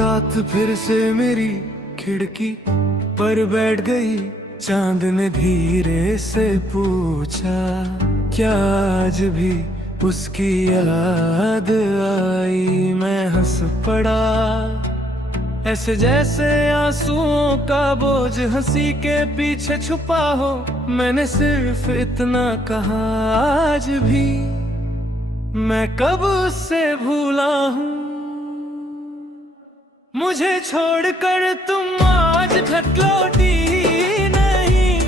रात फिर से मेरी खिड़की पर बैठ गई। चांद ने धीरे से पूछा, क्या आज भी उसकी याद आई? मैं हंस पड़ा, ऐसे जैसे आंसुओं का बोझ हंसी के पीछे छुपा हो। मैंने सिर्फ इतना कहा, आज भी मैं कब उससे भूला हूँ। मुझे छोड़कर तुम आज तक लौटी नहीं,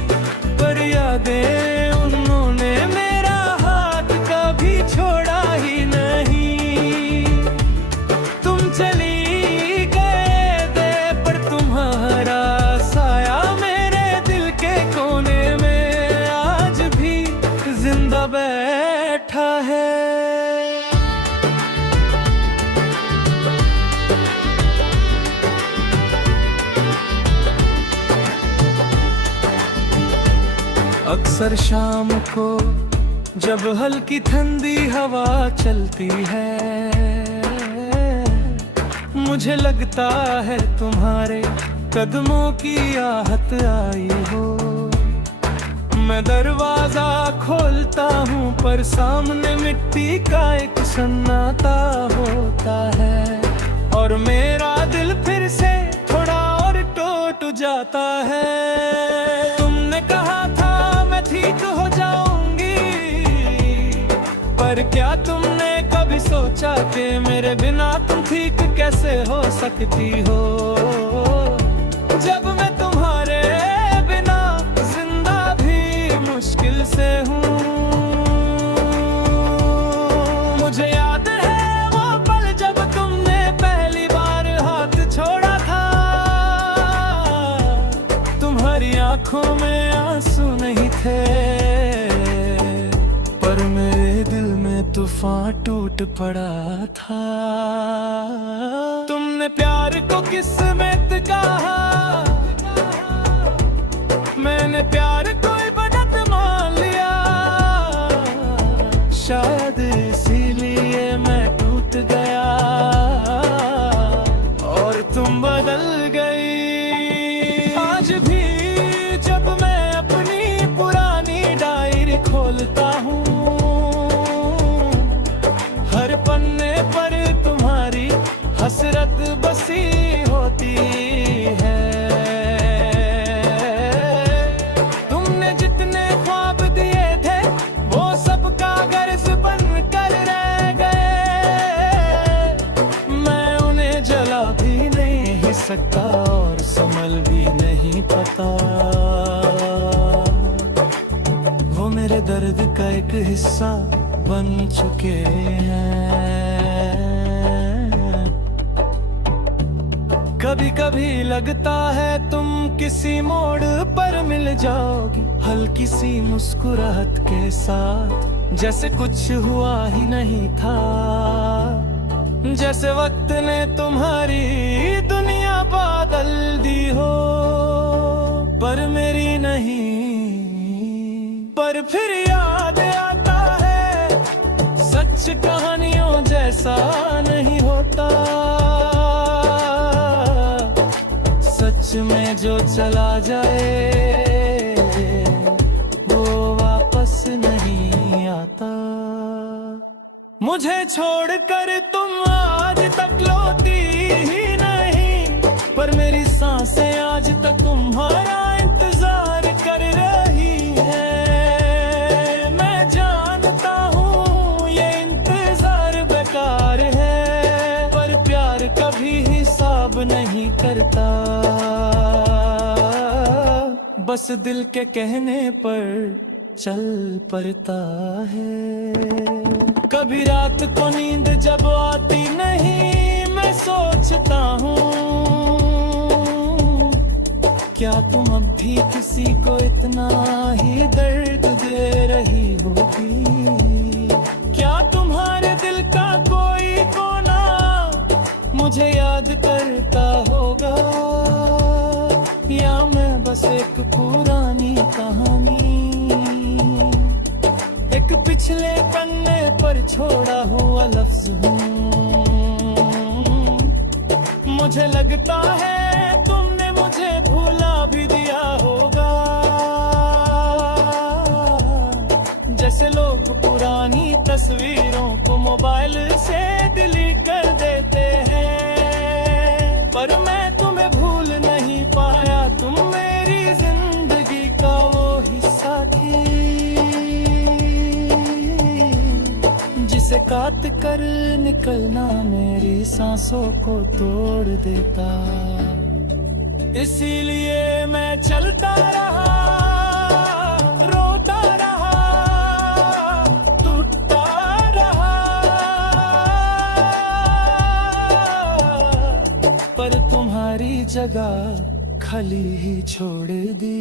पर यादें उन्होंने मेरा हाथ कभी छोड़ा ही नहीं। तुम चली गए थे पर तुम्हारा साया मेरे दिल के कोने में आज भी जिंदा बैठा है। अक्सर शाम को जब हल्की ठंडी हवा चलती है, मुझे लगता है तुम्हारे कदमों की आहट आई हो। मैं दरवाजा खोलता हूँ पर सामने मिट्टी का एक सन्नाटा होता है, और मेरा दिल फिर से थोड़ा और टूट जाता है। तुमने कहा था ठीक हो जाऊंगी, पर क्या तुमने कभी सोचा कि मेरे बिना तुम ठीक कैसे हो सकती हो? जब मैं तुम्हारे बिना जिंदा भी मुश्किल से हूँ। मुझे याद है वो पल जब तुमने पहली बार हाथ छोड़ा था। तुम्हारी आंखों में आंसू नहीं थे, पर मेरे दिल में तूफान टूट पड़ा था। तुमने प्यार को किस्मत कहा, मैंने प्यार को इबादत मान लिया। शायद इसीलिए मैं टूट गया और तुम बदल गई। आज भी खोलता हूँ, हर पन्ने पर तुम्हारी हसरत बसी होती है। तुमने जितने ख्वाब दिए थे वो सब कागज बन कर रह गए। मैं उन्हें जला भी नहीं सकता और संभल भी नहीं पता। मेरे दर्द का एक हिस्सा बन चुके हैं। कभी कभी लगता है तुम किसी मोड़ पर मिल जाओगी, हल्की सी मुस्कुराहट के साथ, जैसे कुछ हुआ ही नहीं था। जैसे वक्त ने तुम्हारी दुनिया बदल दी हो, पर मेरी नहीं। पर फिर याद आता है सच कहानियों जैसा नहीं होता। सच में जो चला जाए वो वापस नहीं आता। मुझे छोड़कर तुम आज तक लौटी ही नहीं, पर मेरी सांसें आज तक तुम्हारा इंतजार कर रही है। कभी हिसाब नहीं करता, बस दिल के कहने पर चल पड़ता है। कभी रात को नींद जब आती नहीं, मैं सोचता हूँ क्या तुम अब भी किसी को इतना ही दर्द दे रही होगी? क्या तुम्हारे दिल का कोई कोना मुझे याद करता होगा, या मैं बस एक पुरानी कहानी, एक पिछले पन्ने पर छोड़ा हुआ लफ्ज हूँ। मुझे लगता है तुमने मुझे भूला भी दिया होगा, जैसे लोग पुरानी तस्वीरों को मोबाइल से डिलीट कर देते हैं। पर मैं तुम्हें भूल नहीं पाया, तुम मेरी जिंदगी का वो हिस्सा थी जिसे काट कर निकलना मेरी सांसों को तोड़ देता। इसीलिए मैं चलता रहा, रोता रहा, टूटता रहा, पर तुम्हारी जगह खाली ही छोड़ दी।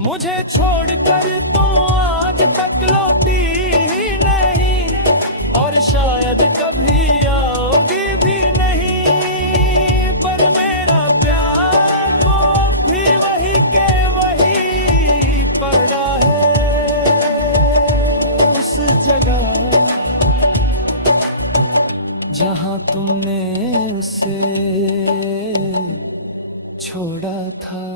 मुझे छोड़कर तुम आज तक लौटी ही नहीं, और शायद कभी आओगी भी नहीं। पर मेरा प्यार वो भी वही के वही पड़ा है उस जगह जहां तुमने उसे छोड़ा था।